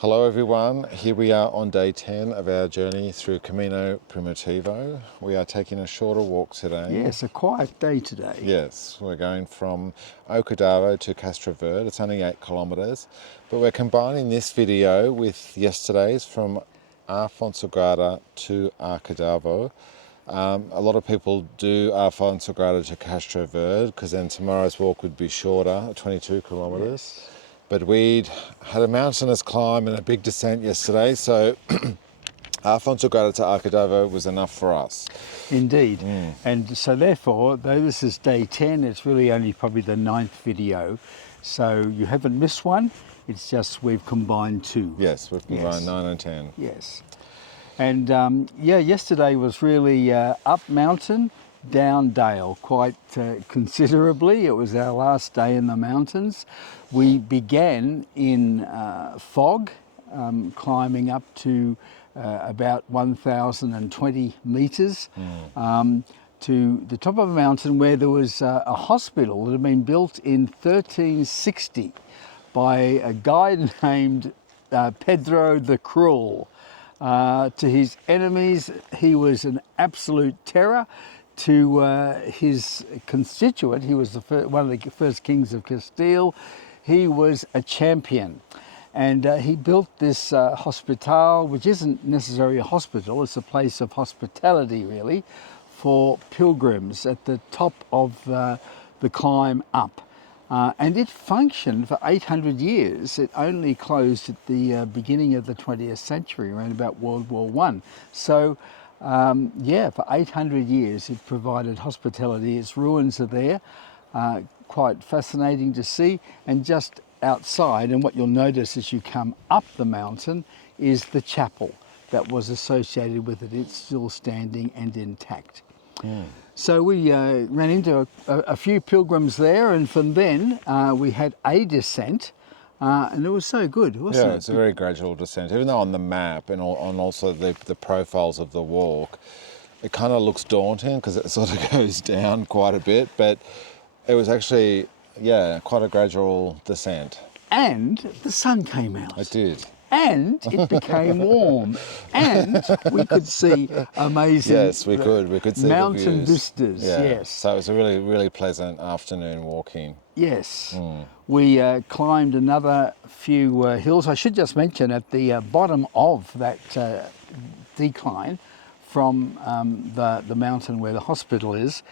Hello everyone, here we are on day 10 of our journey through Camino Primitivo. We are taking a shorter walk today. Yes, a quiet day today. Yes, we're going from Ocadavo to Castro Verde. It's only 8 kilometres, but we're combining this video with yesterday's from Fonsagrada to Ocadavo. A lot of people do Fonsagrada to Castro Verde because then tomorrow's walk would be shorter, 22 kilometres. Yes. But we'd had a mountainous climb and a big descent yesterday, so Fonsagrada to Ocadavo was enough for us. Indeed. And so therefore, though this is day 10, it's really only probably the 9th video. So you haven't missed one, it's just we've combined two. Yes, we've combined 9 and 10. Yes. And yesterday was really up mountain, down dale, quite considerably. It was our last day in the mountains. We began in fog, climbing up to about 1,020 metres to the top of a mountain where there was a hospital that had been built in 1360 by a guy named Pedro the Cruel. To his enemies, he was an absolute terror. To his constituent, he was one of the first kings of Castile, he was a champion. And he built this hospital, which isn't necessarily a hospital, it's a place of hospitality really, for pilgrims at the top of the climb up. And it functioned for 800 years. It only closed at the beginning of the 20th century, around about World War I. So, for 800 years it provided hospitality. Its ruins are there, quite fascinating to see. And just outside, and what you'll notice as you come up the mountain, is the chapel that was associated with it. It's still standing and intact. So we ran into a few pilgrims there, and from then we had a descent, and it was so good, wasn't it? Yeah, it's a very gradual descent. Even though on the map and on also the profiles of the walk, it kind of looks daunting because it sort of goes down quite a bit, but it was actually, quite a gradual descent. And the sun came out. It did. And it became warm, and we could see amazing. Yes, we could see mountain the views. vistas. Yeah. Yes. So it was a really, really pleasant afternoon walking. Yes. We climbed another few hills. I should just mention at the bottom of that decline from the mountain where the hospital is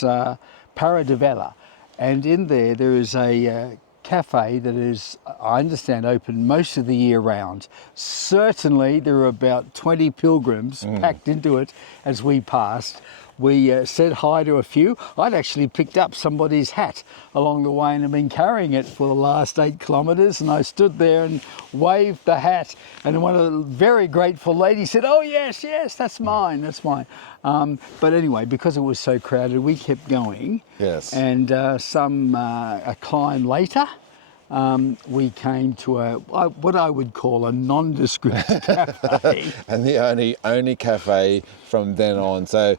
Para de Vela, and in there is a cafe that is, I understand, open most of the year round. Certainly there were about 20 pilgrims packed into it as we passed. We said hi to a few. I'd actually picked up somebody's hat along the way and have been carrying it for the last 8 kilometres, and I stood there and waved the hat, and one of the very grateful ladies said, "Oh yes, that's mine, that's mine." But anyway, because it was so crowded, we kept going. Yes. And a climb later, we came to what I would call a nondescript cafe. And the only cafe from then on. So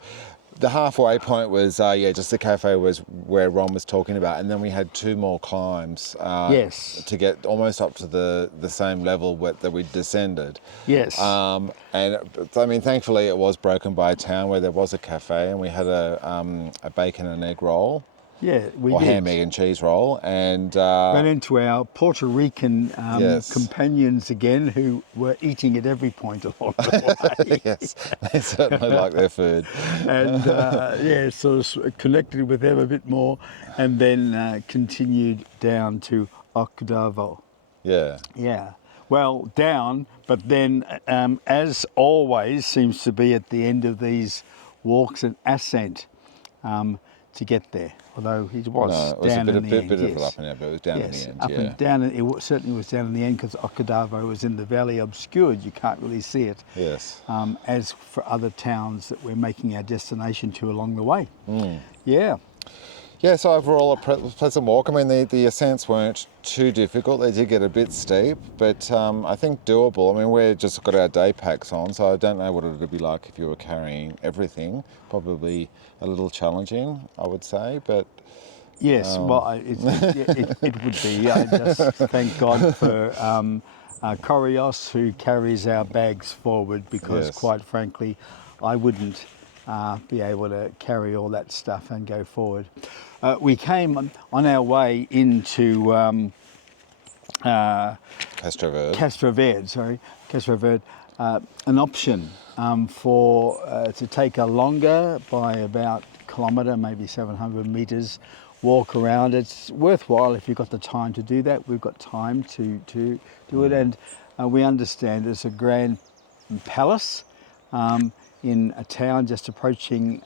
the halfway point was, just the cafe was where Ron was talking about. And then we had 2 more climbs Yes. to get almost up to the same level that we descended. Yes. And I mean, thankfully it was broken by a town where there was a cafe, and we had a bacon and egg roll. Yeah, we or did. ham, egg and cheese roll, and ran into our Puerto Rican Yes. companions again, who were eating at every point along the way. yes, they certainly like their food. And sort of connected with them a bit more, and then continued down to Ocadavo. Yeah. Yeah. Well, down, but then as always seems to be at the end of these walks, an ascent to get there. Although it was down in the end. Bit of an up and down, but it was down in the end. Up and down. It certainly was down in the end because Ocadavo was in the valley obscured. You can't really see it. Yes. As for other towns that we're making our destination to along the way. Yeah. Yeah, so overall a pleasant walk. I mean, the ascents weren't too difficult. They did get a bit steep, but I think doable. I mean, we've just got our day packs on, so I don't know what it would be like if you were carrying everything. Probably a little challenging, I would say, but... Yes, well, it would be. I just thank God for Corios, who carries our bags forward, because Yes. quite frankly, I wouldn't be able to carry all that stuff and go forward. We came on our way into Castro Verde. Castro Verde, an option for to take a longer, by about kilometre, maybe 700 metres, walk around. It's worthwhile if you've got the time to do that. We've got time to do it, and we understand there's a grand palace in a town just approaching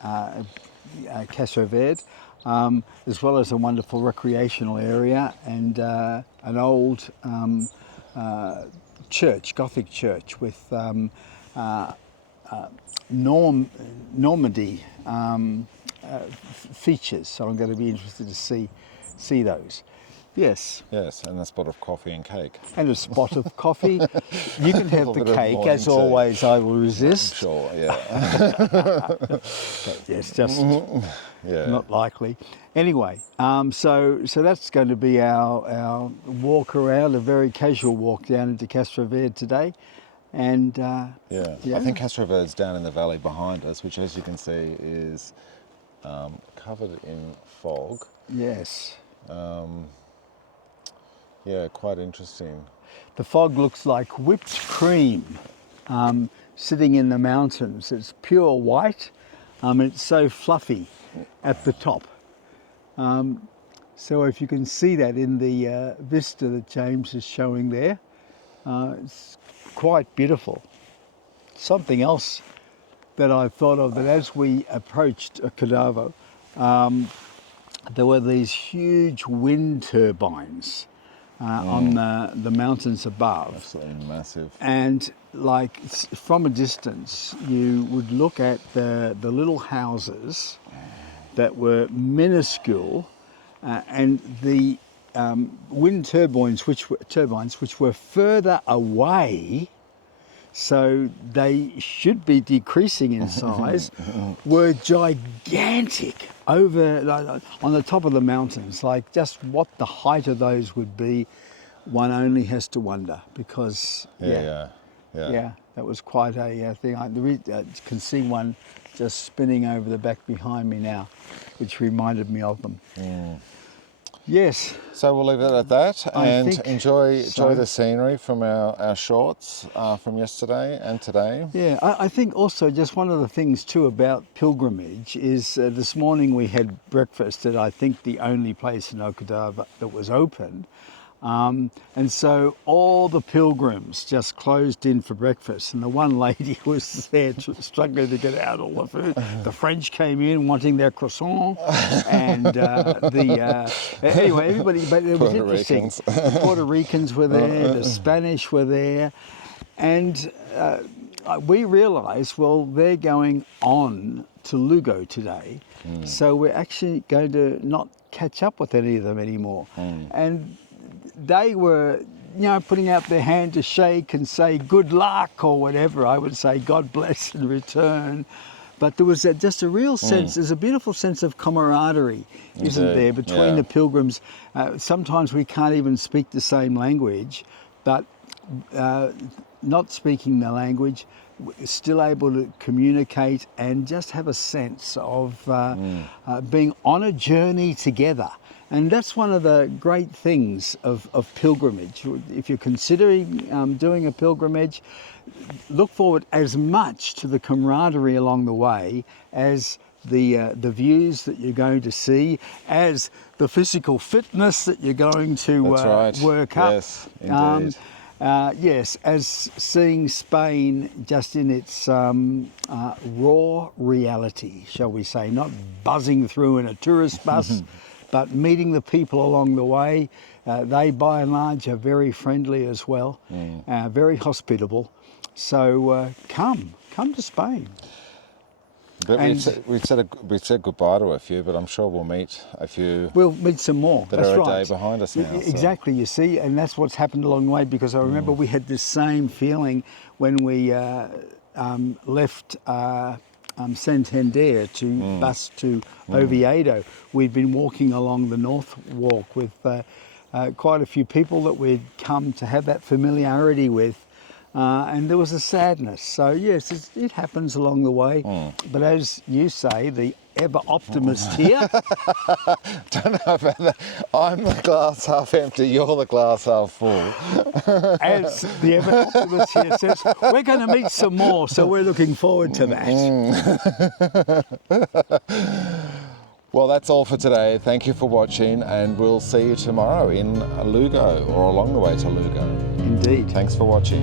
Castro Verde, as well as a wonderful recreational area and an old church, Gothic church with Normandy features. So I'm going to be interested to see those. Yes. Yes, and a spot of coffee and cake. And a spot of coffee. You can have the bit of cake, morning as tea. always. I will resist. Sure, yeah. Yes, just Yeah. not likely. Anyway, so that's going to be our walk around, a very casual walk down into Castro Verde today. And Yeah. I think Castro Verde's down in the valley behind us, which, as you can see, is covered in fog. yes, Yeah, quite interesting. the fog looks like whipped cream sitting in the mountains. It's pure white. It's so fluffy at the top. So if you can see that in the vista that James is showing there, it's quite beautiful. Something else that I thought of, that as we approached Cadavo, there were these huge wind turbines on the mountains above. Absolutely massive. And like from a distance, you would look at the little houses that were minuscule, and the wind turbines, which were further away, so they should be decreasing in size, were gigantic over on the top of the mountains. Like, just what the height of those would be, one only has to wonder, because Yeah. that was quite a thing. I can see one just spinning over the back behind me now, which reminded me of them. Yes. So we'll leave it at that, I and think enjoy so. the scenery from our shorts from yesterday and today. Yeah, I think also just one of the things too about pilgrimage is this morning we had breakfast at, I think, the only place in Okinawa that was open. And so all the pilgrims just closed in for breakfast, and the one lady was there struggling to get out all the food. The French came in wanting their croissant, and anyway, everybody. But it was Puerto interesting. Ricans. The Puerto Ricans were there, the Spanish were there, and we realised, well, they're going on to Lugo today, so we're actually going to not catch up with any of them anymore, and they were, putting out their hand to shake and say good luck or whatever. I would say God bless in return. But there was just a real sense, there's a beautiful sense of camaraderie, isn't Indeed, there, between yeah. the pilgrims. Sometimes we can't even speak the same language, but not speaking the language, still able to communicate and just have a sense of being on a journey together. And that's one of the great things of pilgrimage. If you're considering doing a pilgrimage, look forward as much to the camaraderie along the way as the views that you're going to see, as the physical fitness that you're going to That's right. work up. Yes, indeed. Yes, as seeing Spain just in its raw reality, shall we say, not buzzing through in a tourist bus, but meeting the people along the way. They, by and large, are very friendly as well, very hospitable. So come to Spain. But And- we've said goodbye to a few, but I'm sure we'll meet a few We'll meet some more. that That's are right. a day behind us now. so- Exactly, you see, and that's what's happened along the way, because I remember we had this same feeling when we left Santander to bus to Oviedo. We'd been walking along the North Walk with quite a few people that we'd come to have that familiarity with. And there was a sadness. So yes, it happens along the way. But as you say, the ever optimist here. Don't know about that. I'm the glass half empty, you're the glass half full. As the ever optimist here says, we're going to meet some more, so we're looking forward to that. Well, that's all for today. Thank you for watching, and we'll see you tomorrow in Lugo, or along the way to Lugo. Indeed. Thanks for watching.